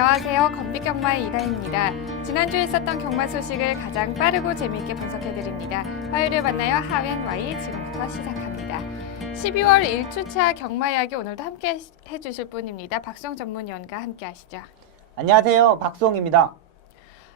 안녕하세요. 건비경마의 이다입니다. 지난주에 있었던 경마 소식을 가장 빠르고 재미있게 분석해드립니다. 화요일에 만나요. 하웬 Y 지금부터 시작합니다. 12월 1주차 경마 이야기 오늘도 함께 해주실 분입니다. 박수홍 전문위원과 함께 하시죠. 안녕하세요. 박수홍입니다.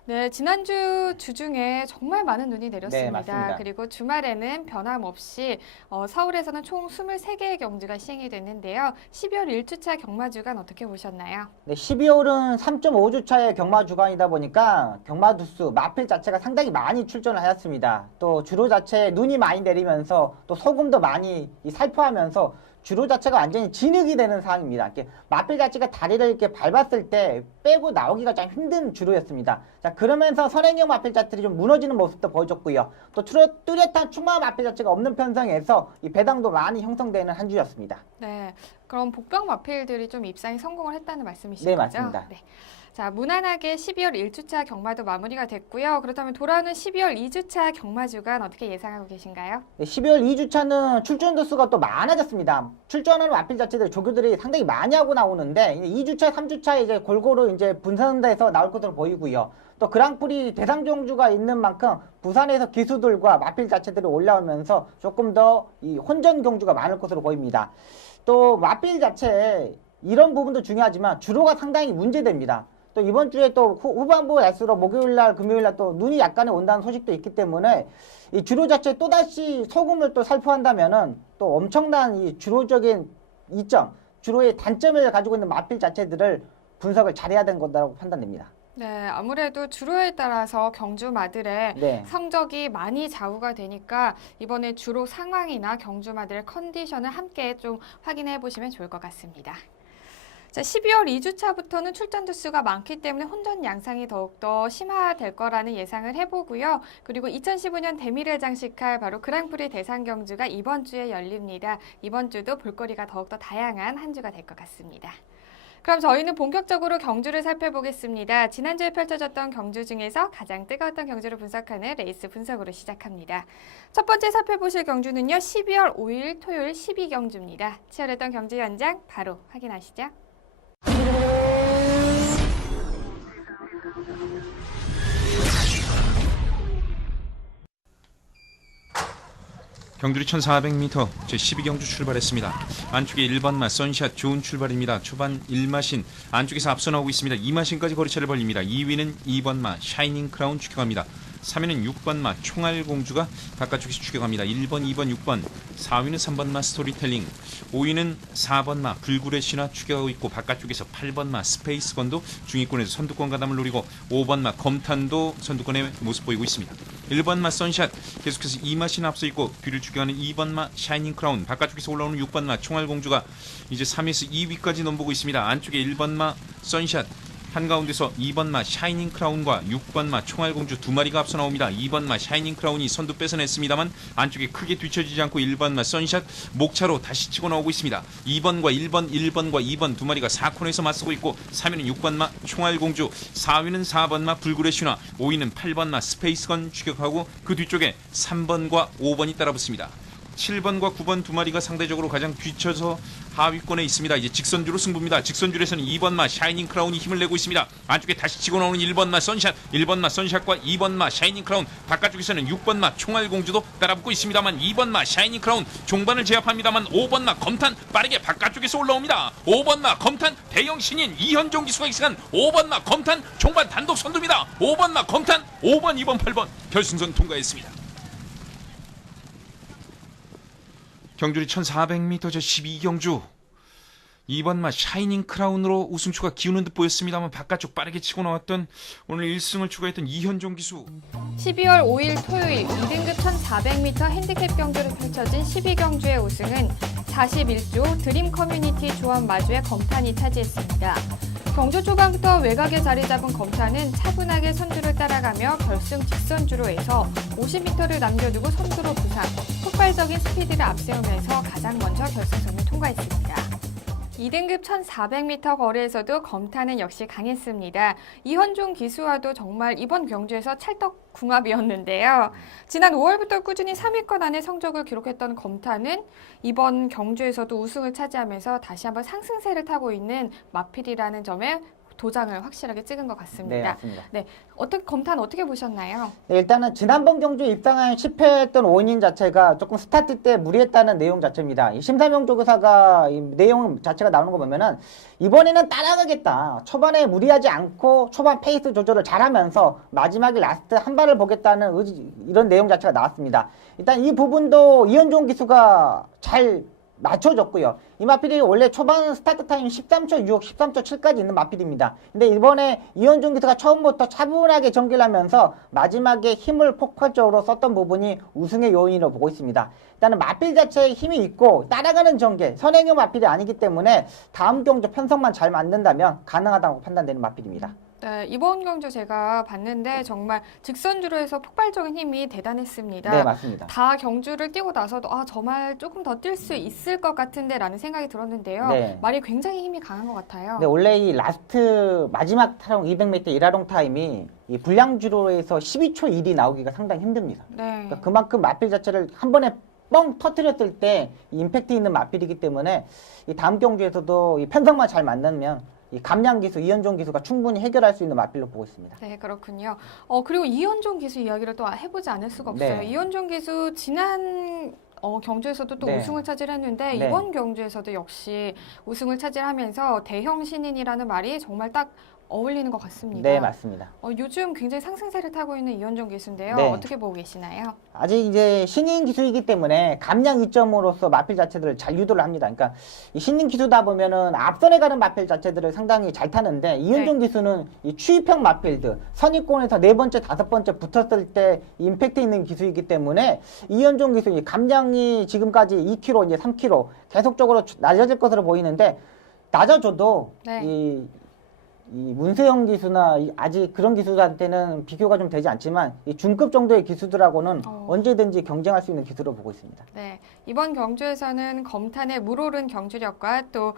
네, 지난주 주중에 정말 많은 눈이 내렸습니다. 네, 맞습니다. 그리고 주말에는 변함없이 서울에서는 총 23개의 경주가 시행이 됐는데요. 12월 1주차 경마 주간 어떻게 보셨나요? 네, 12월은 3.5주차의 경마 주간이다 보니까 경마 두수, 마필 자체가 상당히 많이 출전을 하였습니다. 또 주로 자체에 눈이 많이 내리면서 또 소금도 많이 살포하면서 주로 자체가 완전히 진흙이 되는 상황입니다. 이렇게 마필 자체가 다리를 이렇게 밟았을 때 빼고 나오기가 좀 힘든 주로였습니다. 자, 그러면서 선행형 마필 자체들이 좀 무너지는 모습도 보여줬고요. 또 뚜렷한 충마 마필 자체가 없는 편성에서 이 배당도 많이 형성되는 한 주였습니다. 네, 그럼 복병 마필들이 좀 입상에 성공을 했다는 말씀이신 네, 거죠? 맞습니다. 네. 자, 무난하게 12월 1주차 경마도 마무리가 됐고요. 그렇다면 돌아오는 12월 2주차 경마 주간 어떻게 예상하고 계신가요? 네, 12월 2주차는 출전 두수가 또 많아졌습니다. 출전하는 마필 자체들 조교들이 상당히 많이 하고 나오는데 2주차, 3주차에 이제 골고루 이제 분산돼서 나올 것으로 보이고요. 또 그랑프리 대상 종주가 있는 만큼 부산에서 기수들과 마필 자체들이 올라오면서 조금 더 이 혼전 경주가 많을 것으로 보입니다. 또 마필 자체 이런 부분도 중요하지만 주로가 상당히 문제됩니다. 또 이번 주에 또 후반부 갈수록 목요일날, 금요일날 또 눈이 약간의 온다는 소식도 있기 때문에 이 주로 자체 또다시 소금을 또 살포한다면은 또 엄청난 이 주로적인 이점, 주로의 단점을 가지고 있는 마필 자체들을 분석을 잘해야 되는 거라고 판단됩니다. 네, 아무래도 주로에 따라서 경주마들의 네. 성적이 많이 좌우가 되니까 이번에 주로 상황이나 경주마들의 컨디션을 함께 좀 확인해 보시면 좋을 것 같습니다. 자, 12월 2주차부터는 출전 두수가 많기 때문에 혼전 양상이 더욱더 심화될 거라는 예상을 해보고요. 그리고 2015년 대미를 장식할 바로 그랑프리 대상 경주가 이번 주에 열립니다. 이번 주도 볼거리가 더욱더 다양한 한 주가 될 것 같습니다. 그럼 저희는 본격적으로 경주를 살펴보겠습니다. 지난주에 펼쳐졌던 경주 중에서 가장 뜨거웠던 경주를 분석하는 레이스 분석으로 시작합니다. 첫 번째 살펴보실 경주는요. 12월 5일 토요일 12경주입니다. 치열했던 경주 현장 바로 확인하시죠. 경주리 1400m 제12경주 출발했습니다. 안쪽에 1번마 선샷 좋은 출발입니다. 초반 1마신 안쪽에서 앞서 나오고 있습니다. 2마신까지 거리차를 벌립니다. 2위는 2번마 샤이닝 크라운 추격합니다. 3위는 6번마 총알공주가 바깥쪽에서 추격합니다. 1번, 2번, 6번 4위는 3번마 스토리텔링 5위는 4번마 불굴의 신화 추격하고 있고 바깥쪽에서 8번마 스페이스건도 중위권에서 선두권 가담을 노리고 5번마 검탄도 선두권의 모습 보이고 있습니다. 1번마 선샷 계속해서 2마신 앞서 있고 뒤를 추격하는 2번마 샤이닝 크라운 바깥쪽에서 올라오는 6번마 총알공주가 이제 3위에서 2위까지 넘보고 있습니다. 안쪽에 1번마 선샷 한가운데서 2번마 샤이닝 크라운과 6번마 총알공주 두 마리가 앞서 나옵니다. 2번마 샤이닝 크라운이 선두 뺏어냈습니다만 안쪽에 크게 뒤처지지 않고 1번마 선샷 목차로 다시 치고 나오고 있습니다. 2번과 1번과 2번 두 마리가 4코너에서 맞서고 있고 3위는 6번마 총알공주 4위는 4번마 불굴의 신화 5위는 8번마 스페이스건 추격하고 그 뒤쪽에 3번과 5번이 따라붙습니다. 7번과 9번 두 마리가 상대적으로 가장 뒤쳐서 하위권에 있습니다. 이제 직선주로 승부입니다. 직선줄에서는 2번마 샤이닝 크라운이 힘을 내고 있습니다. 안쪽에 다시 치고 나오는 1번마 선샷 1번마 선샷과 2번마 샤이닝 크라운 바깥쪽에서는 6번마 총알공주도 따라붙고 있습니다만 2번마 샤이닝 크라운 종반을 제압합니다만 5번마 검탄 빠르게 바깥쪽에서 올라옵니다. 5번마 검탄 대형 신인 이현종 기수가 익숙한 5번마 검탄 종반 단독 선두입니다. 5번마 검탄 5번 2번 8번 결승선 통과했습니다. 경주리 1400m 제12경주 2번마 샤이닝 크라운으로 우승추가 기우는 듯 보였습니다만 바깥쪽 빠르게 치고 나왔던 오늘 1승을 추가했던 이현종 기수 12월 5일 토요일 2등급 1400m 핸디캡 경주로 펼쳐진 12경주의 우승은 41조 드림 커뮤니티 조합 마주의 검탄이 차지했습니다. 경주 초반부터 외곽에 자리 잡은 검탄은 차분하게 선두를 따라가며 결승 직선주로에서 50m를 남겨두고 선두로 부상, 폭발적인 스피드를 앞세우면서 가장 먼저 결승선을 통과했습니다. 2등급 1400m 거리에서도 검탄은 역시 강했습니다. 이현종 기수와도 정말 이번 경주에서 찰떡궁합이었는데요. 지난 5월부터 꾸준히 3위권 안에 성적을 기록했던 검탄은 이번 경주에서도 우승을 차지하면서 다시 한번 상승세를 타고 있는 마필이라는 점에 도장을 확실하게 찍은 것 네, 같습니다. 맞습니다. 네, 검탄 어떻게 보셨나요? 네, 일단은 지난번 경주에 입상한 실패했던 원인 자체가 조금 스타트 때 무리했다는 내용 자체입니다. 이 심사명조교사가 이 내용 자체가 나오는 거 보면은 이번에는 따라가겠다. 초반에 무리하지 않고 초반 페이스 조절을 잘하면서 마지막에 라스트 한 발을 보겠다는 이런 내용 자체가 나왔습니다. 일단 이 부분도 이현종 기수가 잘 맞춰줬고요. 이 마필이 원래 초반 스타트 타임 13초 6, 13초 7까지 있는 마필입니다. 근데 이번에 이현종 기수가 처음부터 차분하게 전개를 하면서 마지막에 힘을 폭발적으로 썼던 부분이 우승의 요인으로 보고 있습니다. 일단은 마필 자체에 힘이 있고 따라가는 전개, 선행형 마필이 아니기 때문에 다음 경주 편성만 잘 만든다면 가능하다고 판단되는 마필입니다. 네, 이번 경주 제가 봤는데 정말 직선주로에서 폭발적인 힘이 대단했습니다. 네, 맞습니다. 다 경주를 뛰고 나서도 정말 조금 더 뛸 수 있을 것 같은데 라는 생각이 들었는데요. 네. 말이 굉장히 힘이 강한 것 같아요. 네, 원래 이 라스트 마지막 타령 200m 일하롱 타임이 이 불량주로에서 12초 1이 나오기가 상당히 힘듭니다. 네. 그러니까 그만큼 마필 자체를 한 번에 뻥 터트렸을 때 임팩트 있는 마필이기 때문에 이 다음 경주에서도 이 편성만 잘 만나면 이 감량 기수, 이현종 기수가 충분히 해결할 수 있는 마필로 보고 있습니다. 네, 그렇군요. 그리고 이현종 기수 이야기를 또 해보지 않을 수가 없어요. 네. 이현종 기수 지난 경주에서도 또 네. 우승을 차지했는데 네. 이번 경주에서도 역시 우승을 차지하면서 대형 신인이라는 말이 정말 딱 어울리는 것 같습니다. 네, 맞습니다. 요즘 굉장히 상승세를 타고 있는 이현종 기수인데요. 네. 어떻게 보고 계시나요? 아직 이제 신인 기수이기 때문에 감량 이점으로서 마필 자체들을 잘 유도를 합니다. 그러니까 이 신인 기수다 보면은 앞선에 가는 마필 자체들을 상당히 잘 타는데 이현종 기수는 이 추입형 마필들 선입권에서 네 번째, 다섯 번째 붙었을 때 임팩트 있는 기수이기 때문에 이현종 기수 이 감량이 지금까지 2kg 이제 3kg 계속적으로 낮아질 것으로 보이는데 낮아져도 네. 이 문세영 기수나 아직 그런 기수들한테는 비교가 좀 되지 않지만 이 중급 정도의 기수들하고는 언제든지 경쟁할 수 있는 기수로 보고 있습니다. 네, 이번 경주에서는 검탄의 물오른 경주력과 또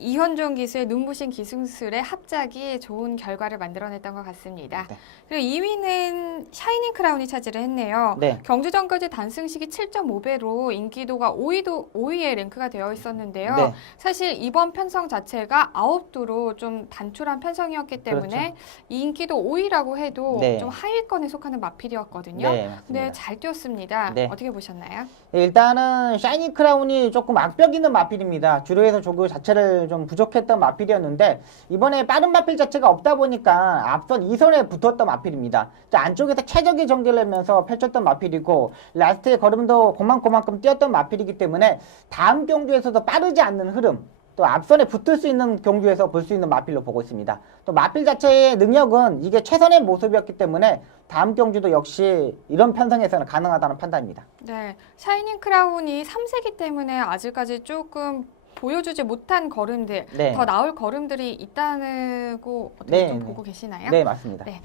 이현종 기수의 눈부신 기술의 합작이 좋은 결과를 만들어냈던 것 같습니다. 네. 그리고 2위는 샤이닝 크라운이 차지를 했네요. 네. 경주 전까지 단승식이 7.5배로 인기도가 5위에 랭크가 되어 있었는데요. 네. 사실 이번 편성 자체가 9두로 좀 단출한 편성이었기 때문에 그렇죠. 이 인기도 5위라고 해도 네. 좀 하위권에 속하는 마필이었거든요. 네, 맞습니다. 근데 잘 뛰었습니다. 네. 어떻게 보셨나요? 네, 일단은 샤이니 크라운이 조금 악벽 있는 마필입니다. 주로에서 조교 자체를 좀 부족했던 마필이었는데 이번에 빠른 마필 자체가 없다 보니까 앞선 2선에 붙었던 마필입니다. 안쪽에서 최적의 전개를 하면서 펼쳤던 마필이고 라스트의 걸음도 고만큼 뛰었던 마필이기 때문에 다음 경주에서도 빠르지 않는 흐름 또 앞선에 붙을 수 있는 경주에서 볼 수 있는 마필로 보고 있습니다. 또 마필 자체의 능력은 이게 최선의 모습이었기 때문에 다음 경주도 역시 이런 편성에서는 가능하다는 판단입니다. 네, 샤이닝 크라운이 3세기 때문에 아직까지 조금 보여주지 못한 걸음들, 네. 더 나올 걸음들이 있다고 어떻게 네, 좀 네. 보고 계시나요? 네, 맞습니다. 네,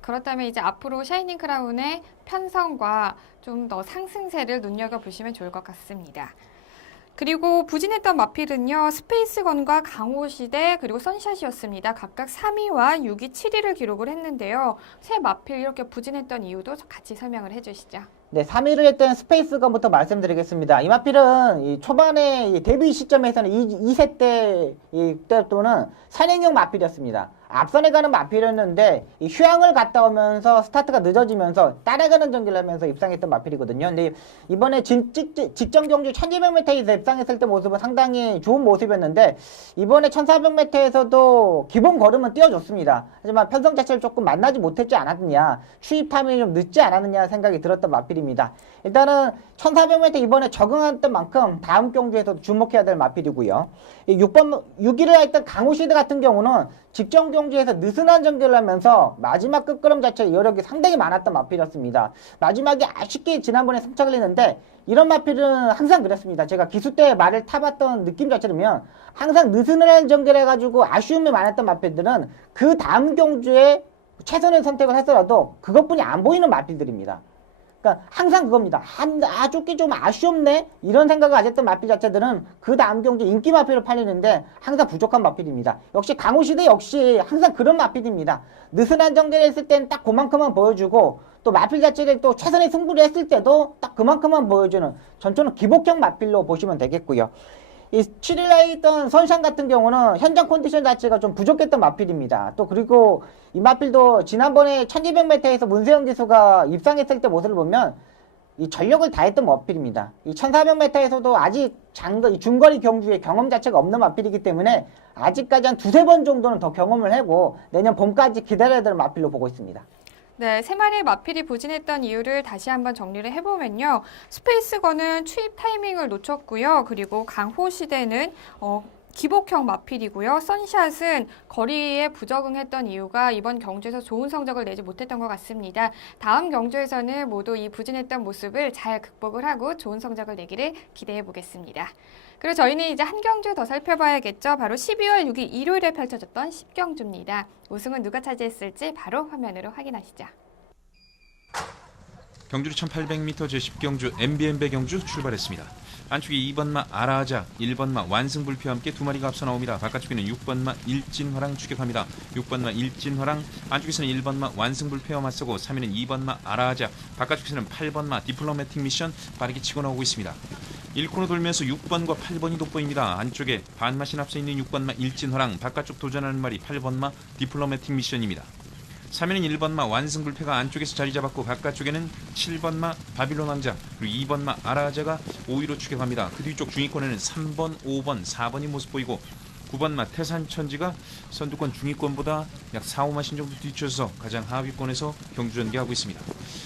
그렇다면 이제 앞으로 샤이닝 크라운의 편성과 좀 더 상승세를 눈여겨보시면 좋을 것 같습니다. 그리고 부진했던 마필은요, 스페이스건과 강호시대 그리고 선샷이었습니다. 각각 3위와 6위, 7위를 기록을 했는데요. 세 마필 이렇게 부진했던 이유도 같이 설명을 해주시죠. 네, 3위를 했던 스페이스건부터 말씀드리겠습니다. 이 마필은 이 초반에 이 데뷔 시점에서는 2세 때또는 산행형 마필이었습니다. 앞선에 가는 마필이었는데 이 휴양을 갔다 오면서 스타트가 늦어지면서 따라가는 전개를 하면서 입상했던 마필이거든요. 근데 이번에 직전 경주 1200m에서 입상했을 때 모습은 상당히 좋은 모습이었는데 이번에 1400m에서도 기본 걸음은 띄워줬습니다. 하지만 편성 자체를 조금 만나지 못했지 않았느냐, 추입 타임이 좀 늦지 않았느냐 생각이 들었던 마필입니다. 일단은 1400m 이번에 적응했던 만큼 다음 경주에서도 주목해야 될 마필이고요. 6위를 했던 강호시드 같은 경우는 직전 경주에서 느슨한 전개를 하면서 마지막 끝걸음 자체의 여력이 상당히 많았던 마필이었습니다. 마지막에 아쉽게 지난번에 승착을 했는데 이런 마필은 항상 그랬습니다. 제가 기수 때 말을 타봤던 느낌 자체로면 항상 느슨한 전개를 해가지고 아쉬움이 많았던 마필들은 그 다음 경주에 최선의 선택을 했더라도 그것뿐이 안 보이는 마필들입니다. 그러니까 항상 그겁니다. 쫓기 좀 아쉬웠네? 이런 생각을 가졌던 마필 자체들은 그 다음 경주 인기 마필로 팔리는데 항상 부족한 마필입니다. 역시 강호시대 역시 항상 그런 마필입니다. 느슨한 전개를 했을 때는 딱 그만큼만 보여주고 또 마필 자체를 또 최선의 승부를 했을 때도 딱 그만큼만 보여주는 전처럼 기복형 마필로 보시면 되겠고요. 이 7일에 있던 선샤인 같은 경우는 현장 컨디션 자체가 좀 부족했던 마필입니다. 또 그리고 이 마필도 지난번에 1200m에서 문세영 기수가 입상했을 때 모습을 보면 이 전력을 다했던 마필입니다. 이 1400m에서도 아직 중거리 경주의 경험 자체가 없는 마필이기 때문에 아직까지 한 두세 번 정도는 더 경험을 하고 내년 봄까지 기다려야 될 마필로 보고 있습니다. 네, 세 마리의 마필이 부진했던 이유를 다시 한번 정리를 해보면요. 스페이스건은 추입 타이밍을 놓쳤고요. 그리고 강호시대는 기복형 마필이고요. 선샷은 거리에 부적응했던 이유가 이번 경주에서 좋은 성적을 내지 못했던 것 같습니다. 다음 경주에서는 모두 이 부진했던 모습을 잘 극복을 하고 좋은 성적을 내기를 기대해 보겠습니다. 그리고 저희는 이제 한 경주 더 살펴봐야겠죠. 바로 12월 6일 일요일에 펼쳐졌던 10경주입니다. 우승은 누가 차지했을지 바로 화면으로 확인하시죠. 경주리 1800m 제10경주 MBN배 경주 출발했습니다. 안쪽에 2번마 아라자, 1번마 완승불피와 함께 두 마리가 앞서 나옵니다. 바깥쪽에는 6번마 일진화랑 추격합니다. 6번마 일진화랑, 안쪽에서는 1번마 완승불피와 맞서고 3위는 2번마 아라자, 바깥쪽에서는 8번마 디플로매틱 미션 빠르게 치고 나오고 있습니다. 1코너 돌면서 6번과 8번이 돋보입니다. 안쪽에 반마신 앞서 있는 6번마 일진화랑, 바깥쪽 도전하는 말이 8번마 디플로매틱 미션입니다. 3위는 1번마 완승불패가 안쪽에서 자리 잡았고, 바깥쪽에는 7번마 바빌론 왕자, 그리고 2번마 아라자가 5위로 추격합니다. 그 뒤쪽 중위권에는 3번, 5번, 4번이 모습 보이고 9번마 태산천지가 선두권 중위권보다 약 4, 5마신 정도 뒤쳐서 가장 하위권에서 경주 전개하고 있습니다.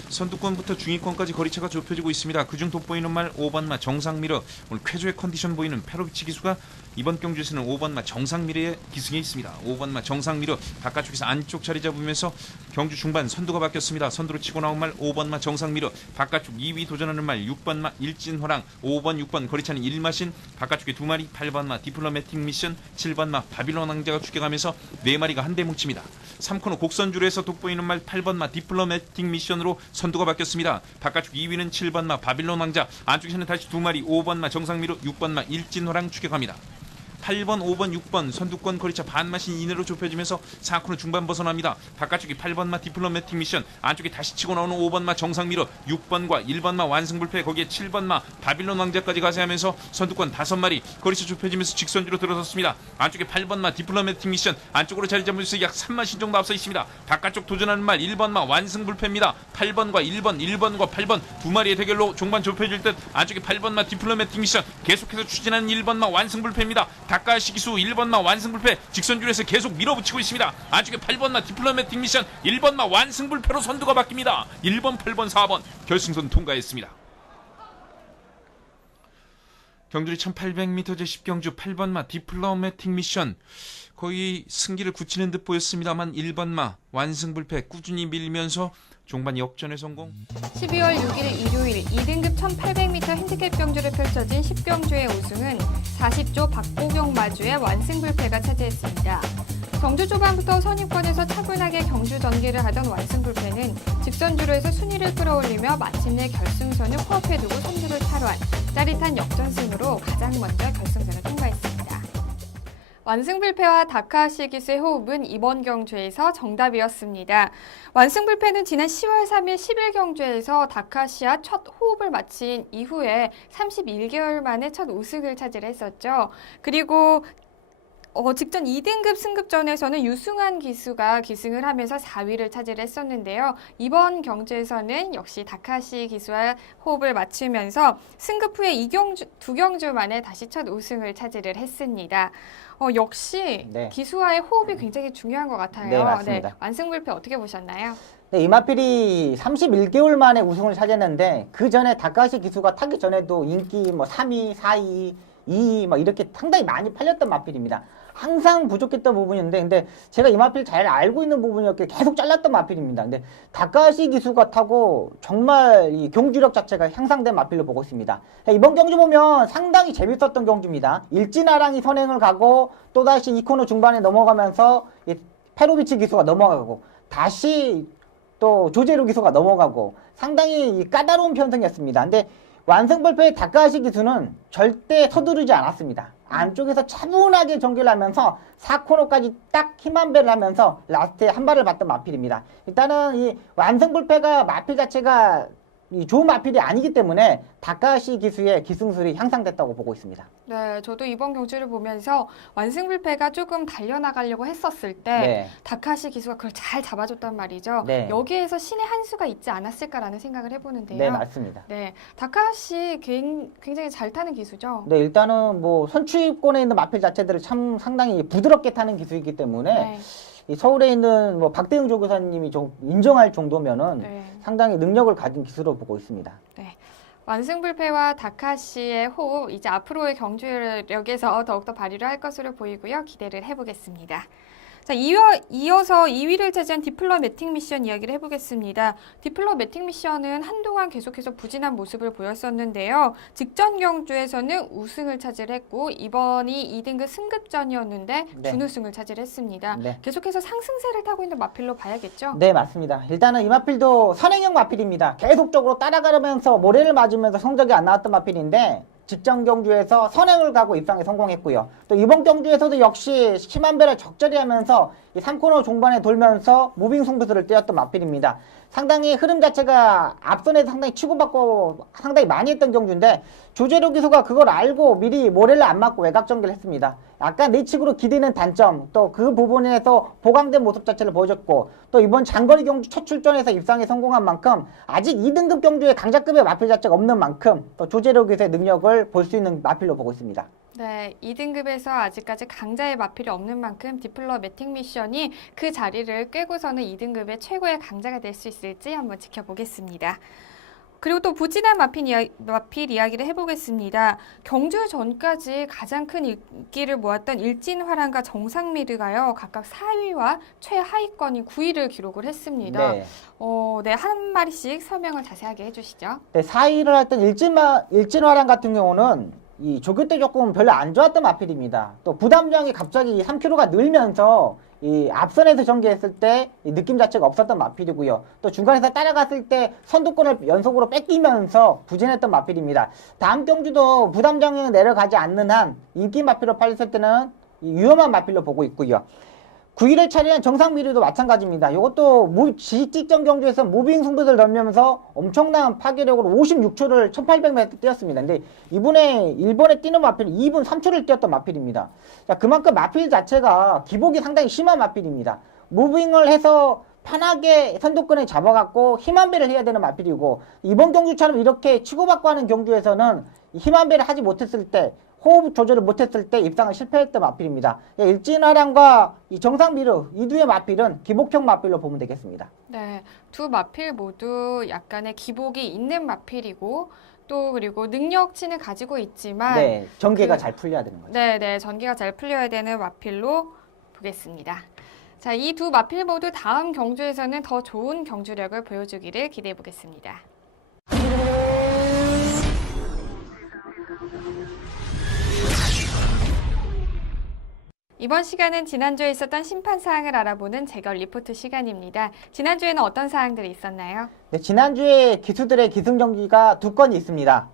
선두권부터 중위권까지 거리차가 좁혀지고 있습니다. 그중 돋보이는 말 5번마 정상미러, 오늘 쾌조의 컨디션 보이는 페로비치 기수가 이번 경주에서는 5번마 정상미러의 기승에 있습니다. 5번마 정상미러 바깥쪽에서 안쪽 자리 잡으면서 경주 중반 선두가 바뀌었습니다. 선두로 치고 나온 말 5번마 정상미러, 바깥쪽 2위 도전하는 말 6번마 일진화랑, 5번, 6번 거리차는 1마신, 바깥쪽에 2마리 8번마 디플로매틱 미션, 7번마 바빌론 왕자가 추격하면서 4마리가 한데 뭉칩니다. 3코너 곡선주로에서 돋보이는 말 8번마 디플로매틱 미션으로 선두가 바뀌었습니다. 바깥쪽 2위는 7번마 바빌론 왕자, 안쪽에서는 다시 2마리 5번마 정상미로, 6번마 일진호랑 추격합니다. 8번, 5번, 6번 선두권 거리차 반마신 이내로 좁혀지면서 4코너 중반 벗어납니다. 바깥쪽이 8번마 디플로매틱 미션, 안쪽에 다시 치고 나오는 5번마 정상미러, 6번과 1번마 완승불패, 거기에 7번마 바빌론 왕자까지 가세하면서 선두권 5마리 거리차 좁혀지면서 직선주로 들어섰습니다. 안쪽에 8번마 디플로매틱 미션 안쪽으로 자리 잡으면서 약 3마신 정도 앞서 있습니다. 바깥쪽 도전하는 말 1번마 완승불패입니다. 8번과 1번과 8번 두 마리의 대결로 종반 좁혀질 듯 안쪽에 8번마 디플로매틱 미션 계속해서 추진하는 1번마 완승불패입니다. 다카시 기수 1번마 완승불패 직선줄에서 계속 밀어붙이고 있습니다. 안쪽에 8번마 디플로매틱 미션 1번마 완승불패로 선두가 바뀝니다. 1번, 8번, 4번 결승선 통과했습니다. 경주리 1800m 제10경주 8번마 디플로매틱 미션 거의 승기를 굳히는 듯 보였습니다만 1번마 완승불패 꾸준히 밀면서 종반 역전의 성공. 12월 6일 일요일 2등급 1800m 핸디캡 경주를 펼쳐진 10경주의 우승은 40조 박보경 마주의 완승불패가 차지했습니다. 경주 초반부터 선입권에서 차분하게 경주 전개를 하던 완승불패는 직선주로에서 순위를 끌어올리며 마침내 결승선을 코앞에 두고 선두를 탈환, 짜릿한 역전승으로 가장 먼저 결승선을 통과했습니다. 완승불패와 다카시 기수의 호흡은 이번 경주에서 정답이었습니다. 완승불패는 지난 10월 3일 11경주에서 다카시와 첫 호흡을 마친 이후에 31개월 만에 첫 우승을 차지했었죠. 그리고 직전 2등급 승급전에서는 유승환 기수가 기승을 하면서 4위를 차지했었는데요. 이번 경주에서는 역시 다카시 기수와 호흡을 맞추면서 승급 후에 2경주 만에 다시 첫 우승을 차지를 했습니다. 역시 네. 기수와의 호흡이 굉장히 중요한 것 같아요. 네, 맞습니다. 완승불패 어떻게 보셨나요? 네, 이마필이 31개월 만에 우승을 차지했는데 그 전에 다카시 기수가 타기 전에도 인기 3위, 4위, 2위 이렇게 상당히 많이 팔렸던 마필입니다. 항상 부족했던 부분인데 근데 제가 이 마필 잘 알고 있는 부분이었기에 계속 잘랐던 마필입니다. 근데 다카시 기수가 타고 정말 이 경주력 자체가 향상된 마필로 보고 있습니다. 이번 경주 보면 상당히 재밌었던 경주입니다. 일진아랑이 선행을 가고 또다시 2코너 중반에 넘어가면서 페로비치 기수가 넘어가고 다시 또 조제루 기수가 넘어가고 상당히 까다로운 편승이었습니다. 근데 완승불패의 다카시 기수는 절대 서두르지 않았습니다. 안쪽에서 차분하게 전개를 하면서 4코너까지 딱 힘한 배를 하면서 라스트에 한 발을 봤던 마필입니다. 일단은 이 완승불패가 마필 자체가 이 좋은 마필이 아니기 때문에 다카시 기수의 기승술이 향상됐다고 보고 있습니다. 네, 저도 이번 경주를 보면서 완승불패가 조금 달려나가려고 했었을 때 네. 다카시 기수가 그걸 잘 잡아줬단 말이죠. 네. 여기에서 신의 한 수가 있지 않았을까라는 생각을 해보는데요. 네, 맞습니다. 네, 다카시 굉장히 잘 타는 기수죠. 네, 일단은 뭐 선취권에 있는 마필 자체들을 참 상당히 부드럽게 타는 기수이기 때문에 네. 이 서울에 있는 뭐 박대웅 조교사님이 좀 인정할 정도면은 네. 상당히 능력을 가진 기수로 보고 있습니다. 네. 완승불패와 다카시의 호흡, 이제 앞으로의 경주력에서 더욱더 발휘를 할 것으로 보이고요. 기대를 해보겠습니다. 자, 이어서 2위를 차지한 디플로매틱 미션 이야기를 해보겠습니다. 디플로매틱 미션은 한동안 계속해서 부진한 모습을 보였었는데요. 직전 경주에서는 우승을 차지했고 이번이 2등급 승급전이었는데 네. 준우승을 차지했습니다. 네. 계속해서 상승세를 타고 있는 마필로 봐야겠죠? 네, 맞습니다. 일단은 이 마필도 선행형 마필입니다. 계속적으로 따라가면서 모래를 맞으면서 성적이 안 나왔던 마필인데 직전 경주에서 선행을 가고 입상에 성공했고요. 또 이번 경주에서도 역시 심한 배를 적절히 하면서 이 3코너 종반에 돌면서 무빙 승부수를 띄었던 마필입니다. 상당히 흐름 자체가 앞선에서 상당히 치고받고 상당히 많이 했던 경주인데 조재로 기수가 그걸 알고 미리 모래를 안 맞고 외곽 전개를 했습니다. 약간 내측으로 기대는 단점, 또 그 부분에서 보강된 모습 자체를 보여줬고 또 이번 장거리 경주 첫 출전에서 입상에 성공한 만큼 아직 2등급 경주에 강자급의 마필 자체가 없는 만큼 또 조재로 기수의 능력을 볼 수 있는 마필로 보고 있습니다. 네, 2등급에서 아직까지 강자의 마필이 없는 만큼 디플로매틱 미션이 그 자리를 꿰고서는 2등급의 최고의 강자가 될 수 있을지 한번 지켜보겠습니다. 그리고 또 부진한 마필 이야기를 해보겠습니다. 경주 전까지 가장 큰 인기를 모았던 일진화랑과 정상미르가요. 각각 4위와 최하위권인 9위를 기록을 했습니다. 네. 네, 한 마리씩 설명을 자세하게 해주시죠. 네, 4위를 했던 일진화랑 같은 경우는 이 조교 때 조금 별로 안 좋았던 마필입니다. 또 부담량이 갑자기 3kg가 늘면서 이 앞선에서 전개했을 때 이 느낌 자체가 없었던 마필이고요. 또 중간에서 따라갔을 때 선두권을 연속으로 뺏기면서 부진했던 마필입니다. 다음 경주도 부담량이 내려가지 않는 한 인기 마필로 팔렸을 때는 이 위험한 마필로 보고 있고요. 9위를 차지한 정상미르도 마찬가지입니다. 이것도 직전 경주에서 무빙 승부를 던면서 엄청난 파괴력으로 56초를 1800m 뛰었습니다. 근데 이번에 일본에 뛰는 마필은 2분 3초를 뛰었던 마필입니다. 자, 그만큼 마필 자체가 기복이 상당히 심한 마필입니다. 무빙을 해서 편하게 선두권에 잡아갖고 힘한 배를 해야 되는 마필이고 이번 경주처럼 이렇게 치고받고 하는 경주에서는 힘한 배를 하지 못했을 때 호흡 조절을 못했을 때 입상을 실패했던 마필입니다. 일진화랑과 이 정상미르 이 두의 마필은 기복형 마필로 보면 되겠습니다. 네, 두 마필 모두 약간의 기복이 있는 마필이고 또 그리고 능력치는 가지고 있지만 네, 전개가 잘 풀려야 되는 거죠. 네, 전기가 잘 풀려야 되는 마필로 보겠습니다. 자, 이 두 마필 모두 다음 경주에서는 더 좋은 경주력을 보여주기를 기대해 보겠습니다. 이번 시간은 지난주에 있었던 심판 사항을 알아보는 재결 리포트 시간입니다. 지난주에는 어떤 사항들이 있었나요? 네, 지난주에 기수들의 기승전기가 두 건이 있습니다.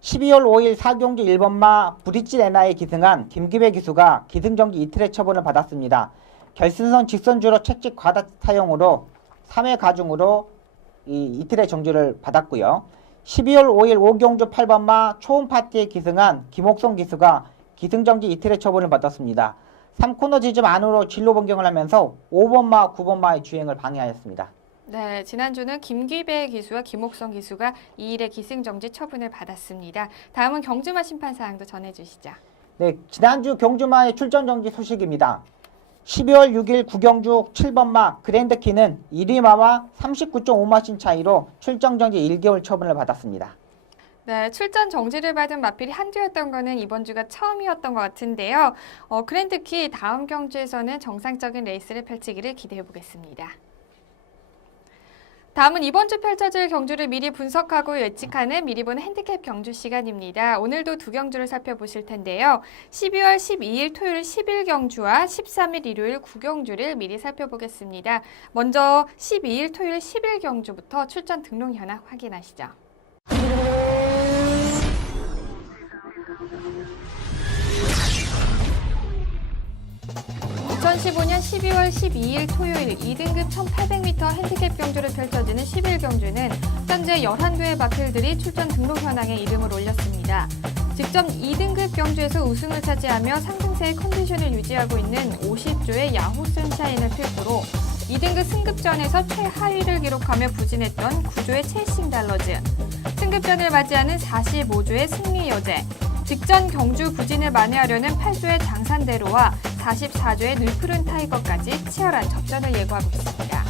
12월 5일 4경주 1번마 브릿지 레나에 기승한 김기배 기수가 기승전기 이틀의 처분을 받았습니다. 결승선 직선주로 채찍 과다 사용으로 3회 가중으로 이틀의 정지를 받았고요. 12월 5일 5경주 8번마 초음파티에 기승한 김옥성 기수가 기승정지 이틀의 처분을 받았습니다. 3코너 지점 안으로 진로 변경을 하면서 5번마, 9번마의 주행을 방해하였습니다. 네, 지난주는 김기배 기수와 김옥성 기수가 2일의 기승정지 처분을 받았습니다. 다음은 경주마 심판 사항도 전해주시죠. 네, 지난주 경주마의 출전 정지 소식입니다. 12월 6일 구경주 7번마 그랜드키는 1위마와 39.5마신 차이로 출전 정지 1개월 처분을 받았습니다. 네, 출전 정지를 받은 마필이 한주였던 거는 이번 주가 처음이었던 것 같은데요. 그랜드키 다음 경주에서는 정상적인 레이스를 펼치기를 기대해 보겠습니다. 다음은 이번 주 펼쳐질 경주를 미리 분석하고 예측하는 미리 보는 핸디캡 경주 시간입니다. 오늘도 두 경주를 살펴보실 텐데요. 12월 12일 토요일 10일 경주와 13일 일요일 9경주를 미리 살펴보겠습니다. 먼저 12일 토요일 10일 경주부터 출전 등록 현황 확인하시죠. 2015년 12월 12일 토요일 2등급 1800m 핸디캡 경주를 펼쳐지는 11경주는 현재 11조의 마필들이 출전 등록 현황에 이름을 올렸습니다. 직접 2등급 경주에서 우승을 차지하며 상승세의 컨디션을 유지하고 있는 50조의 야후 선샤인을 필두로 2등급 승급전에서 최하위를 기록하며 부진했던 9조의 체이싱 달러즈, 승급전을 맞이하는 45조의 승리 여제, 직전 경주 부진을 만회하려는 8조의 장산대로와 44조의 늘푸른 타이거까지 치열한 접전을 예고하고 있습니다.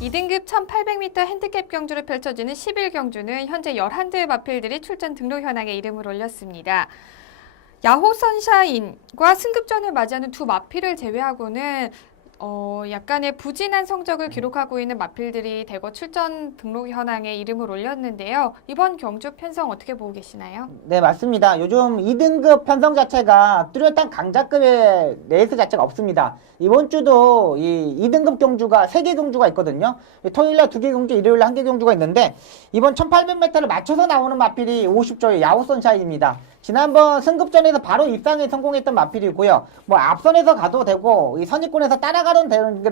2등급 1800m 핸디캡 경주를 펼쳐지는 11경주는 현재 11조의 마필들이 출전 등록 현황에 이름을 올렸습니다. 야호 선샤인과 승급전을 맞이하는 두 마필을 제외하고는 약간의 부진한 성적을 기록하고 있는 마필들이 대거 출전 등록 현황에 이름을 올렸는데요. 이번 경주 편성 어떻게 보고 계시나요? 네, 맞습니다. 요즘 2등급 편성 자체가 뚜렷한 강자급의 레이스 자체가 없습니다. 이번 주도 이 2등급 경주가 3개 경주가 있거든요. 토요일날 2개 경주, 일요일날 1개 경주가 있는데 이번 1800m를 맞춰서 나오는 마필이 50조의 야후 선샤인입니다. 지난번 승급전에서 바로 입상에 성공했던 마필이고요. 뭐 앞선에서 가도 되고 이 선입군에서 따라가도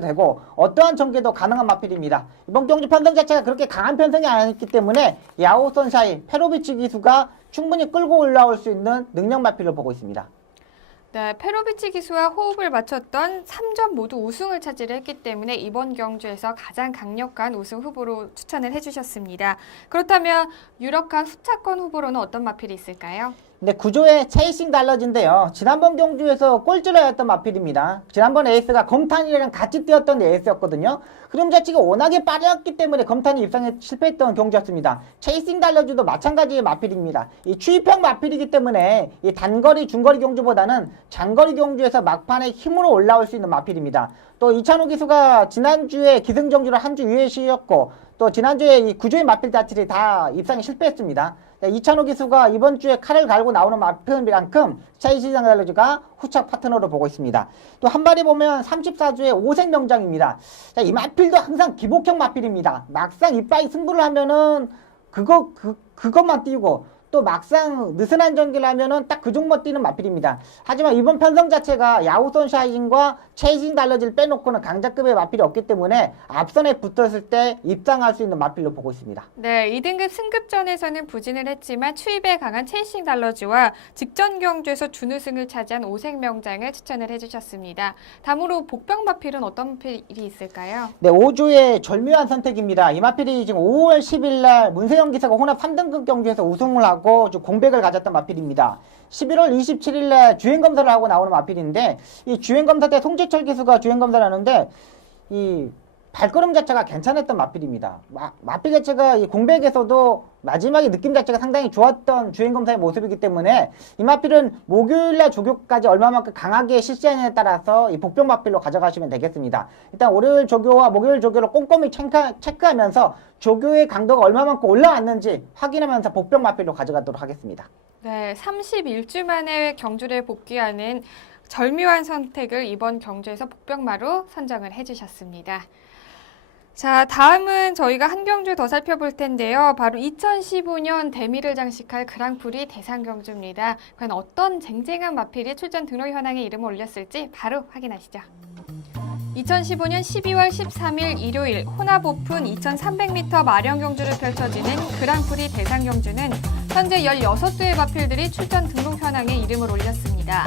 되고 어떠한 전개도 가능한 마필입니다. 이번 경주 편성 자체가 그렇게 강한 편성이 아니기 때문에 야후 선샤인, 페로비치 기수가 충분히 끌고 올라올 수 있는 능력 마필을 보고 있습니다. 네, 페로비치 기수와 호흡을 맞췄던 3전 모두 우승을 차지를 했기 때문에 이번 경주에서 가장 강력한 우승 후보로 추천을 해주셨습니다. 그렇다면 유력한 후차권 후보로는 어떤 마필이 있을까요? 근데 구조의 체이싱 달러즈인데요. 지난번 경주에서 꼴찌를 했던 마필입니다. 지난번 에이스가 검탄이랑 같이 뛰었던 에이스였거든요. 흐름 자체가 워낙에 빠르기 때문에 검탄이 입상에 실패했던 경주였습니다. 체이싱 달러즈도 마찬가지의 마필입니다. 이 추입형 마필이기 때문에 이 단거리, 중거리 경주보다는 장거리 경주에서 막판에 힘으로 올라올 수 있는 마필입니다. 또 이찬호 기수가 지난주에 기승전주를 한 주 유예 쉬었고 또 지난주에 이 구조의 마필 자체들이 다 입상에 실패했습니다. 이찬호 기수가 이번 주에 칼을 갈고 나오는 마필만큼 체이싱 달러즈가 후착 파트너로 보고 있습니다. 또 한 발이 보면 34주의 오색명장입니다. 이 마필도 항상 기복형 마필입니다. 막상 이빠이 승부를 하면은 그것만 띄우고 또 막상 느슨한 전개를 하면은 딱 그 종목 뛰는 마필입니다. 하지만 이번 편성 자체가 야후 선샤인과 체이싱 달러즈를 빼놓고는 강자급의 마필이 없기 때문에 앞선에 붙었을 때 입상할 수 있는 마필로 보고 있습니다. 네, 2등급 승급전에서는 부진을 했지만 추입에 강한 체이싱 달러즈와 직전 경주에서 준우승을 차지한 오색명장을 추천을 해주셨습니다. 다음으로 복병 마필은 어떤 마필이 있을까요? 네, 5조의 절묘한 선택입니다. 이 마필이 지금 5월 10일 날 문세영 기사가 혼합 3등급 경주에서 우승을 하고 공백을 가졌던 마필입니다. 11월 27일 날 주행검사를 하고 나오는 마필인데 이 주행검사 때 송재철 기수가 주행검사를 하는데 이 발걸음 자체가 괜찮았던 마필입니다. 마필 자체가 이 공백에서도 마지막에 느낌 자체가 상당히 좋았던 주행검사의 모습이기 때문에 이 마필은 목요일날 조교까지 얼마만큼 강하게 실시하느냐에 따라서 이 복병 마필로 가져가시면 되겠습니다. 일단 월요일 조교와 목요일 조교를 꼼꼼히 체크하면서 조교의 강도가 얼마만큼 올라왔는지 확인하면서 복병 마필로 가져가도록 하겠습니다. 네, 31주 만에 경주를 복귀하는 절묘한 선택을 이번 경주에서 복병마로 선정을 해주셨습니다. 자, 다음은 저희가 한 경주 더 살펴볼 텐데요. 바로 2015년 대미를 장식할 그랑프리 대상경주입니다. 과연 어떤 쟁쟁한 마필이 출전 등록 현황에 이름을 올렸을지 바로 확인하시죠. 2015년 12월 13일 일요일 혼합 오픈 2300m 마령 경주를 펼쳐지는 그랑프리 대상경주는 현재 16조의 마필들이 출전 등록 현황에 이름을 올렸습니다.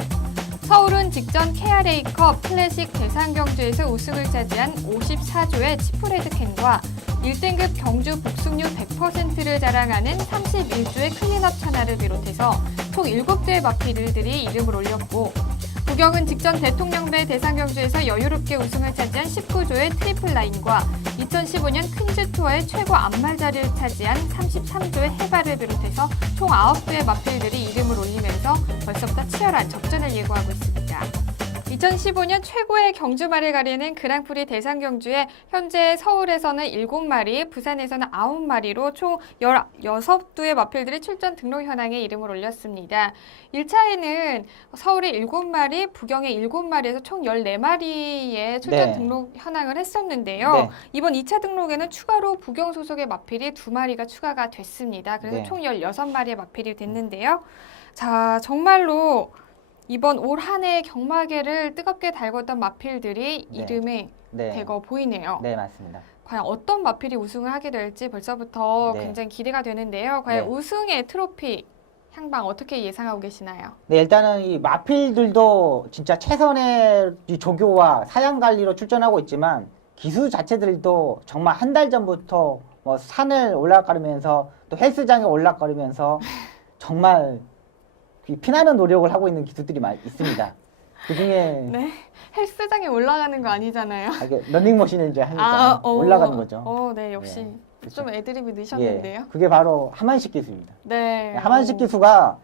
서울은 직전 KRA컵 클래식 대상경주에서 우승을 차지한 54조의 치프레드 캔과 1등급 경주 복승률 100%를 자랑하는 31조의 클린업 차나를 비롯해서 총 7조의 마필들이 이름을 올렸고 부경은 직전 대통령배 대상경주에서 여유롭게 우승을 차지한 19조의 트리플 라인과 2015년 퀸즈 투어의 최고 안말 자리를 차지한 33조의 해발을 비롯해서 총 9조의 마필들이 이름을 올리면서 벌써부터 치열한 접전을 예고하고 있습니다. 2015년 최고의 경주말을 가리는 그랑프리 대상경주에 현재 서울에서는 7마리, 부산에서는 9마리로 총 16두의 마필들이 출전 등록 현황에 이름을 올렸습니다. 1차에는 서울의 7마리, 부경의 7마리에서 총 14마리의 출전 등록 현황을 했었는데요. 이번 2차 등록에는 추가로 부경 소속의 마필이 2마리가 추가가 됐습니다. 그래서 총 16마리의 마필이 됐는데요. 자, 정말로 이번 올 한 해 경마계를 뜨겁게 달궜던 마필들이 네. 이름에 네. 대거 보이네요. 네, 맞습니다. 과연 어떤 마필이 우승을 하게 될지 벌써부터 네. 굉장히 기대가 되는데요. 과연 네. 우승의 트로피 향방 어떻게 예상하고 계시나요? 네, 일단은 이 마필들도 진짜 최선의 이 조교와 사양 관리로 출전하고 있지만 기수 자체들도 정말 한 달 전부터 뭐 산을 올라가면서 또 헬스장에 올라가면서 정말 이 피나는 노력을 하고 있는 기수들이 있습니다. 그 중에 네. 헬스장에 올라가는 거 아니잖아요. 런닝머신을 이제 하니까 올라가는 거죠. 네, 역시 네, 그렇죠. 좀 애드립이 넣으셨는데요. 예, 그게 바로 하만식 기수입니다. 네. 하만식 기수가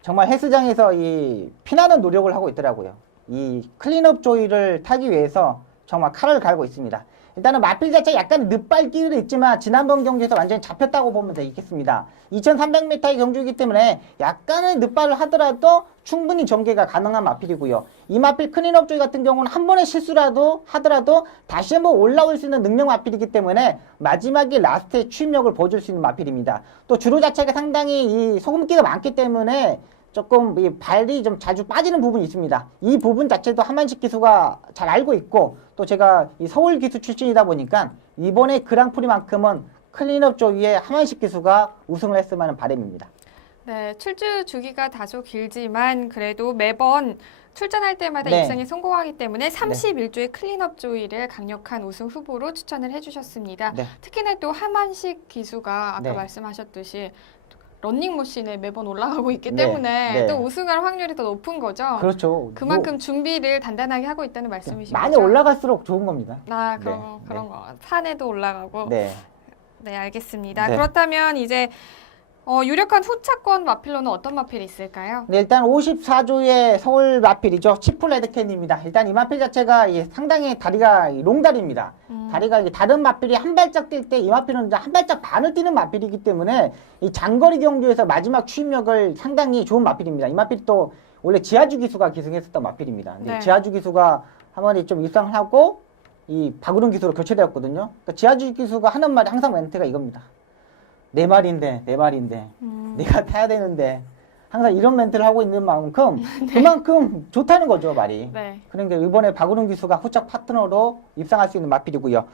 정말 헬스장에서 이 피나는 노력을 하고 있더라고요. 이 클린업 조이를 타기 위해서 정말 칼을 갈고 있습니다. 일단은 마필 자체가 약간 늦발길은 있지만 지난번 경주에서 완전히 잡혔다고 보면 되겠습니다. 2300m의 경주이기 때문에 약간의 늦발을 하더라도 충분히 전개가 가능한 마필이고요. 이 마필 클린업 조이 같은 경우는 한 번의 실수라도 하더라도 다시 한번 올라올 수 있는 능력 마필이기 때문에 마지막에 라스트에 추임력을 보여줄 수 있는 마필입니다. 또 주로 자체가 상당히 이 소금기가 많기 때문에 조금 이 발이 좀 자주 빠지는 부분이 있습니다. 이 부분 자체도 하만식 기수가 잘 알고 있고 또 제가 이 서울 기수 출신이다 보니까 이번에 그랑프리만큼은 클린업 조이에 하만식 기수가 우승을 했으면 하는 바람입니다. 네, 출주 주기가 다소 길지만 그래도 매번 출전할 때마다 네. 입상에 성공하기 때문에 31조의 클린업 조이를 강력한 우승 후보로 추천을 해주셨습니다. 네. 특히나 또 하만식 기수가 아까 네. 말씀하셨듯이 런닝머신에 매번 올라가고 있기 네. 때문에 네. 또 우승할 확률이 더 높은 거죠. 그렇죠. 그만큼 준비를 단단하게 하고 있다는 말씀이신 많이 거죠? 올라갈수록 좋은 겁니다. 아, 네. 그런 거. 산에도 올라가고. 네. 네, 알겠습니다. 네. 그렇다면 이제 유력한 후차권 마필로는 어떤 마필이 있을까요? 네, 일단 54조의 서울 마필이죠. 치플 레드캔입니다. 일단 이 마필 자체가 상당히 다리가 롱다리입니다. 다리가 다른 마필이 한 발짝 뛸 때 이 마필은 한 발짝 반을 뛰는 마필이기 때문에 이 장거리 경주에서 마지막 추임력을 상당히 좋은 마필입니다. 이 마필이 또 원래 지하주 기수가 기승했었던 마필입니다. 근데 네. 지하주 기수가 한 번에 좀 입상을 하고 이 박우릉 기수로 교체되었거든요. 그러니까 지하주 기수가 하는 말이 항상 멘트가 이겁니다. 내 말인데 내가 타야 되는데 항상 이런 멘트를 하고 있는 만큼 그만큼 좋다는 거죠, 말이. 네. 그러니까 이번에 박우릉 기수가 후착 파트너로 입상할 수 있는 마필이고요.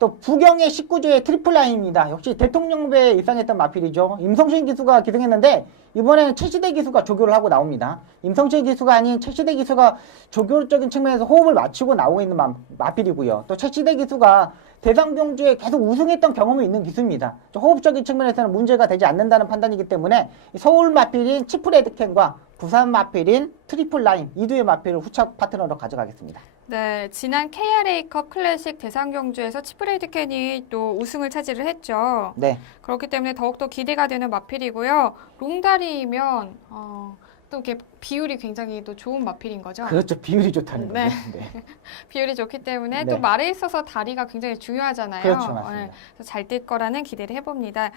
또 부경의 19조의 트리플라인입니다. 역시 대통령배에 입상했던 마필이죠. 임성신 기수가 기승했는데 이번에는 최시대 기수가 조교를 하고 나옵니다. 임성신 기수가 아닌 최시대 기수가 조교적인 측면에서 호흡을 맞추고 나오고 있는 마필이고요. 또 최시대 기수가 대상경주에 계속 우승했던 경험이 있는 기수입니다. 호흡적인 측면에서는 문제가 되지 않는다는 판단이기 때문에 서울 마필인 치프레드캔과 부산 마필인 트리플라인 이 두의 마필을 후착 파트너로 가져가겠습니다. 네, 지난 KRA컵 클래식 대상경주에서 치프레드캔이 또 우승을 차지를 했죠. 네. 그렇기 때문에 더욱더 기대가 되는 마필이고요. 롱다리면 또 이렇게 비율이 굉장히 또 좋은 마필인 거죠. 그렇죠. 비율이 좋다는 네. 거죠. 네. 비율이 좋기 때문에 네. 또 말에 있어서 다리가 굉장히 중요하잖아요. 그렇죠. 맞습니다. 그래서 잘 뛸 거라는 기대를 해봅니다.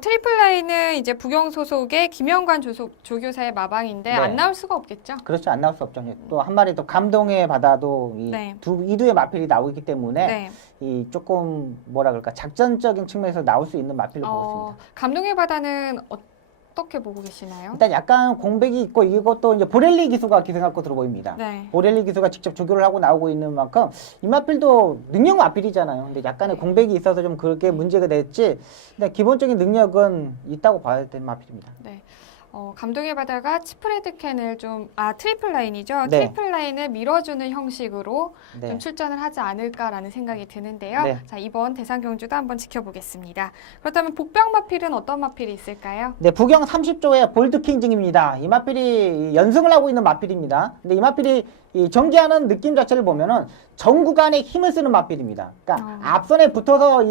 트리플라인은 이제 부경 소속의 김영관 조교사의 마방인데 네. 안 나올 수가 없겠죠. 그렇죠. 안 나올 수 없죠. 또 한 마리 또 감동의 바다도 네. 이두의 마필이 나오기 때문에 네. 이 조금 뭐라 그럴까 작전적인 측면에서 나올 수 있는 마필로 보겠습니다. 감동의 바다는 어떻게 보고 계시나요? 일단 약간 공백이 있고 이것도 이제 보렐리 기수가 기승할 것으로 보입니다. 네. 보렐리 기수가 직접 조교를 하고 나오고 있는 만큼 이 마필도 능력 마필이잖아요. 근데 약간의 네. 공백이 있어서 좀 그렇게 문제가 됐지. 근데 기본적인 능력은 있다고 봐야 되는 마필입니다. 네. 감동의 바다가 치프레드캔을 트리플 라인이죠. 네. 트리플 라인을 밀어주는 형식으로 네. 좀 출전을 하지 않을까라는 생각이 드는데요. 네. 자, 이번 대상 경주도 한번 지켜보겠습니다. 그렇다면 복병 마필은 어떤 마필이 있을까요? 네, 부경 30조의 볼드킹징입니다. 이 마필이 연승을 하고 있는 마필입니다. 근데 이 마필이 이 전개하는 느낌 자체를 보면은 전 구간에 힘을 쓰는 마필입니다. 그러니까 앞선에 붙어서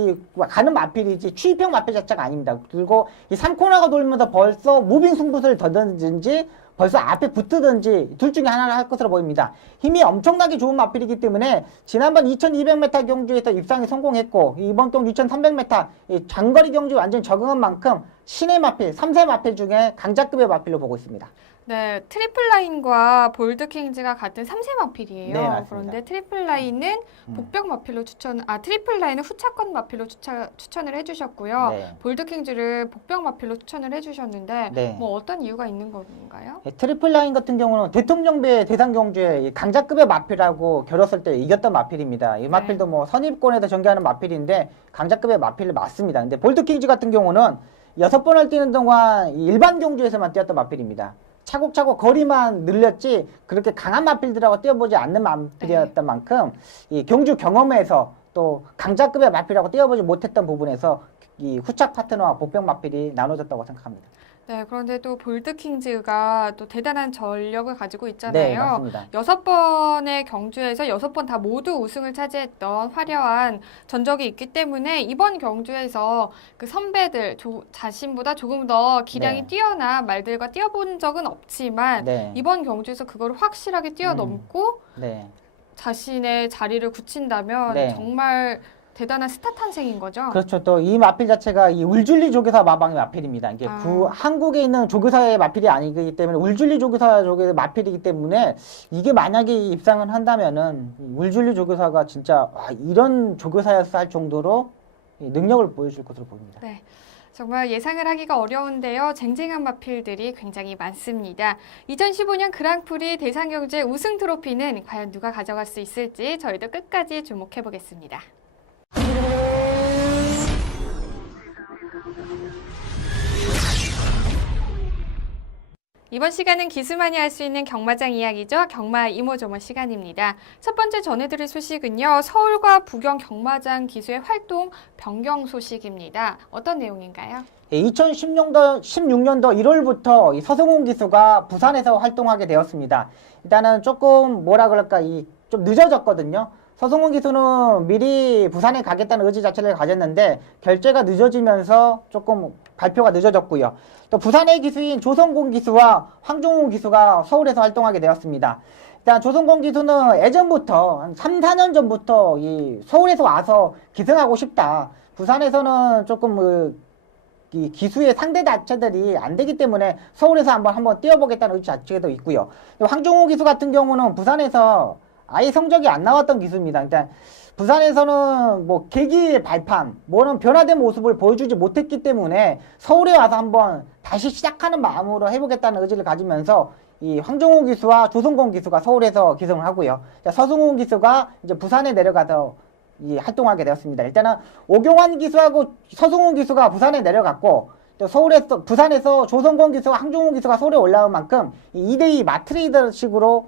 가는 마필이지 추입형 마필 자체가 아닙니다. 그리고 이 3코너가 돌면서 벌써 무빙 승부수를 던든지 벌써 앞에 붙든지 둘 중에 하나를 할 것으로 보입니다. 힘이 엄청나게 좋은 마필이기 때문에 지난번 2200m 경주에서 입상에 성공했고 이번 경주 2300m 장거리 경주 완전히 적응한 만큼 신의 마필, 3세 마필 중에 강자급의 마필로 보고 있습니다. 네, 트리플 라인과 볼드 킹즈가 같은 3세 마필이에요. 네, 맞습니다. 그런데 트리플 라인은 복병 마필로 트리플 라인은 후차권 마필로 추천을 해주셨고요. 네. 볼드 킹즈를 복병 마필로 추천을 해주셨는데 네. 뭐 어떤 이유가 있는 건가요? 트리플 라인 같은 경우는 대통령배 대상 경주에 강자급의 마필하고 겨뤘을 때 이겼던 마필입니다. 이 마필도 뭐 선입권에서 전개하는 마필인데 강자급의 마필을 맞습니다. 근데 볼드 킹즈 같은 경우는 6번을 뛰는 동안 이 일반 경주에서만 뛰었던 마필입니다. 차곡차곡 거리만 늘렸지 그렇게 강한 마필들하고 뛰어보지 않는 마필이었던 만큼 이 경주 경험에서 또 강자급의 마필하고 뛰어보지 못했던 부분에서 이 후착 파트너와 복병 마필이 나눠졌다고 생각합니다. 네, 그런데 또 볼드 킹즈가 또 대단한 전력을 가지고 네, 있잖아요. 맞습니다. 6번의 경주에서 6번 다 모두 우승을 차지했던 화려한 전적이 있기 때문에 이번 경주에서 그 선배들 자신보다 조금 더 기량이 네. 뛰어난 말들과 뛰어본 적은 없지만 네. 이번 경주에서 그거를 확실하게 뛰어넘고 네. 자신의 자리를 굳힌다면 네. 정말 대단한 스타 탄생인 거죠. 그렇죠. 또 이 마필 자체가 이 울줄리 조교사 마방의 마필입니다. 이게 한국에 있는 조교사의 마필이 아니기 때문에 울줄리 조교사 쪽의 마필이기 때문에 이게 만약에 입상을 한다면은 울줄리 조교사가 진짜 이런 조교사였어 할 정도로 능력을 보여줄 것으로 보입니다. 네. 정말 예상을 하기가 어려운데요. 쟁쟁한 마필들이 굉장히 많습니다. 2015년 그랑프리 대상경주의 우승 트로피는 과연 누가 가져갈 수 있을지 저희도 끝까지 주목해 보겠습니다. 이번 시간은 기수만이 할 수 있는 경마장 이야기죠. 경마 이모저모 시간입니다. 첫 번째 전해드릴 소식은요. 서울과 부경 경마장 기수의 활동 변경 소식입니다. 어떤 내용인가요? 2016년도 1월부터 이 서승훈 기수가 부산에서 활동하게 되었습니다. 일단은 조금 뭐라 그럴까 좀 늦어졌거든요. 서승훈 기수는 미리 부산에 가겠다는 의지 자체를 가졌는데 결제가 늦어지면서 조금 발표가 늦어졌고요. 또 부산의 기수인 조성곤 기수와 황종우 기수가 서울에서 활동하게 되었습니다. 일단 조성곤 기수는 예전부터 한 3, 4년 전부터 이 서울에서 와서 기승하고 싶다. 부산에서는 조금 이 기수의 상대 자체들이 안 되기 때문에 서울에서 한번 뛰어보겠다는 의지 자체도 있고요. 황종우 기수 같은 경우는 부산에서 아예 성적이 안 나왔던 기수입니다. 일단 부산에서는 뭐 계기의 발판, 뭐는 변화된 모습을 보여주지 못했기 때문에 서울에 와서 한번 다시 시작하는 마음으로 해보겠다는 의지를 가지면서 이 황종우 기수와 조성곤 기수가 서울에서 기승을 하고요. 서승훈 기수가 이제 부산에 내려가서 활동하게 되었습니다. 일단은 오경환 기수하고 서승훈 기수가 부산에 내려갔고 또 부산에서 조성곤 기수와 황종우 기수가 서울에 올라온 만큼 2대2 마트레이더식으로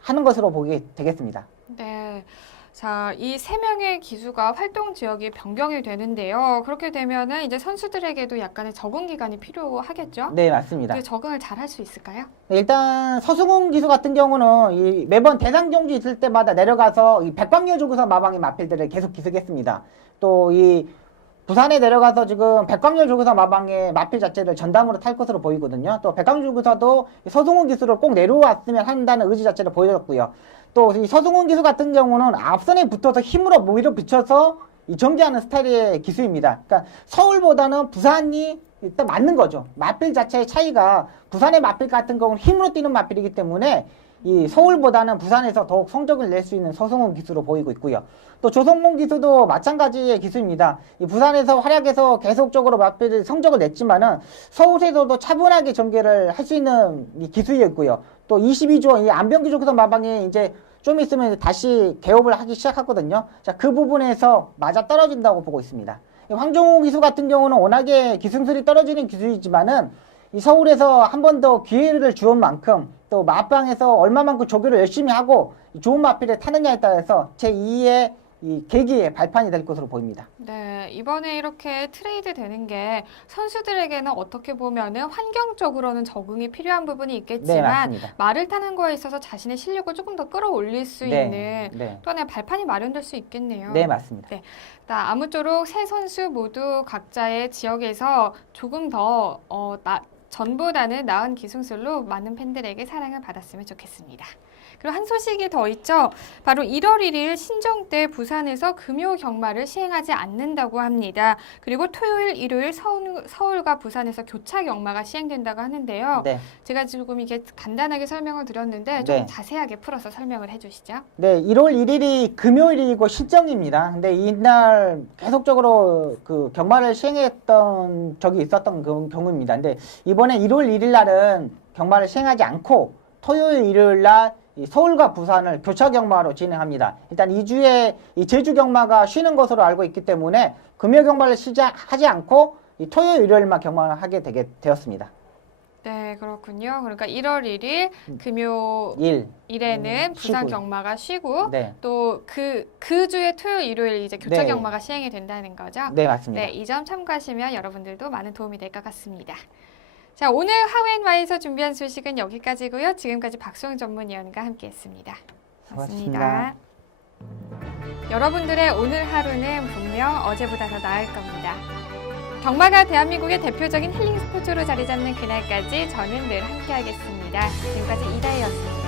하는 것으로 보게 되겠습니다. 네. 자, 이 3명의 기수가 활동 지역이 변경이 되는데요. 그렇게 되면은 이제 선수들에게도 약간의 적응 기간이 필요하겠죠? 네, 맞습니다. 적응을 잘 할 수 있을까요? 네, 일단 서승훈 기수 같은 경우는 매번 대상 경주 있을 때마다 내려가서 이 백광열 조교사 마방의 마필들을 계속 기승했습니다. 또 부산에 내려가서 지금 백광열 조교사 마방의 마필 자체를 전담으로 탈 것으로 보이거든요. 또 백광열 조교사도 서승훈 기수를 꼭 내려왔으면 한다는 의지 자체를 보여줬고요. 또 이 서승훈 기수 같은 경우는 앞선에 붙어서 힘으로 밀어붙여서 전개하는 스타일의 기수입니다. 그러니까 서울보다는 부산이 일단 맞는 거죠. 마필 자체의 차이가 부산의 마필 같은 경우는 힘으로 뛰는 마필이기 때문에 이 서울보다는 부산에서 더욱 성적을 낼 수 있는 서승훈 기수로 보이고 있고요. 또 조성곤 기수도 마찬가지의 기수입니다. 이 부산에서 활약해서 계속적으로 마필 성적을 냈지만은 서울에서도 차분하게 전개를 할 수 있는 이 기수였고요. 또 22조 이 안병기 조교사 마방이 이제 좀 있으면 다시 개업을 하기 시작하거든요. 자, 그 부분에서 맞아 떨어진다고 보고 있습니다. 황종우 기수 같은 경우는 워낙에 기승술이 떨어지는 기수이지만은 이 서울에서 한 번 더 기회를 주은 만큼 또 마방에서 얼마만큼 조교를 열심히 하고 좋은 마필을 타느냐에 따라서 제2의 이 계기의 발판이 될 것으로 보입니다. 네, 이번에 이렇게 트레이드 되는 게 선수들에게는 어떻게 보면은 환경적으로는 적응이 필요한 부분이 있겠지만 맞습니다. 말을 타는 거에 있어서 자신의 실력을 조금 더 끌어올릴 수 있는 또 하나의 발판이 마련될 수 있겠네요. 네, 맞습니다. 네. 아무쪼록 세 선수 모두 각자의 지역에서 조금 더 전보다는 나은 기승술로 많은 팬들에게 사랑을 받았으면 좋겠습니다. 그리고 한 소식이 더 있죠. 바로 1월 1일 신정 때 부산에서 금요 경마를 시행하지 않는다고 합니다. 그리고 토요일, 일요일 서울과 부산에서 교차 경마가 시행된다고 하는데요. 네. 제가 지금 이게 간단하게 설명을 드렸는데 좀 네. 자세하게 풀어서 설명을 해주시죠. 네, 1월 1일이 금요일이고 신정입니다. 근데 이날 계속적으로 그 경마를 시행했던 적이 있었던 그 경우입니다. 근데 이번에 1월 1일 날은 경마를 시행하지 않고 토요일, 일요일 날 이 서울과 부산을 교차 경마로 진행합니다. 일단 2주에 이 제주 경마가 쉬는 것으로 알고 있기 때문에 금요 경마를 시작하지 않고 이 토요일, 일요일만 경마를 하게 되었습니다. 네, 그렇군요. 그러니까 1월 1일 금요일에는 부산 쉬고요. 경마가 쉬고 네, 또 그 주에 토요일, 일요일 이제 교차 네. 경마가 시행이 된다는 거죠. 네 맞습니다. 네, 이 점 참고하시면 여러분들도 많은 도움이 될 것 같습니다. 자, 오늘 하우앤와에서 준비한 소식은 여기까지고요. 지금까지 박수영 전문위원과 함께했습니다. 고맙습니다. 여러분들의 오늘 하루는 분명 어제보다 더 나을 겁니다. 경마가 대한민국의 대표적인 힐링 스포츠로 자리 잡는 그날까지 저는 늘 함께하겠습니다. 지금까지 이다혜였습니다.